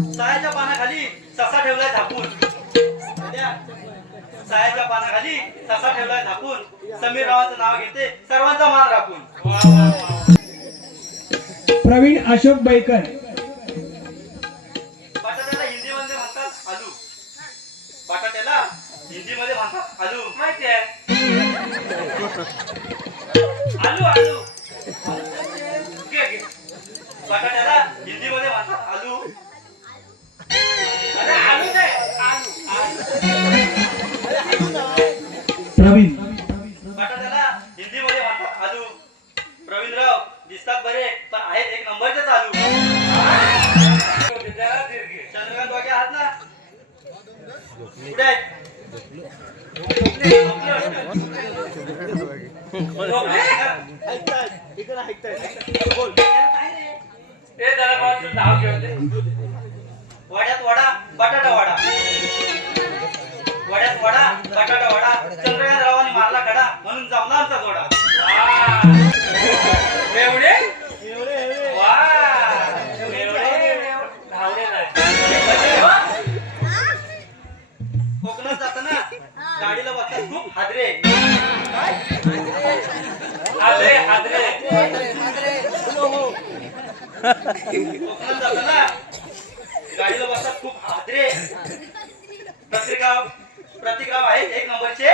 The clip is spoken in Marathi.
सायाच्या पानाखाली ससा ठेवलाय झाकून. सायाच्या पानाखाली ससा ठेवलाय झाकून. समीर रावाचं नाव घेते सर्वांचा मान राखून. प्रवीण अशोक बैकर. बटाट्याला हिंदीमध्ये म्हणतात आलू. बटाट्याला हिंदीमध्ये म्हणतात आलू. माहिती आहे आलू आलू. बटाट्याला हिंदीमध्ये म्हणतात आलू. अरे आलू नाही आलू. प्रवीण बटाट्याला हिंदीमध्ये म्हणतात आलू. प्रवीणराव दिसतात बरे पण आहेत एक नंबरचे चालू. चंद्रकांत वागे आहात ना? कुठे आहेत? वड्यात वडा बटाटा वडा. वड्यात वडा बटाटा वडा. चंद्रकांत रावांनी मारला कडा म्हणून जमला आमचा जोडा. एवढे कोकणात जाताना गाडीला बसतात खूप हादरे. हादरे हादरे. कोकणात जाताना गाडीला बसतात खूप हादरे. प्रतिक्राव आहेत एक नंबरचे.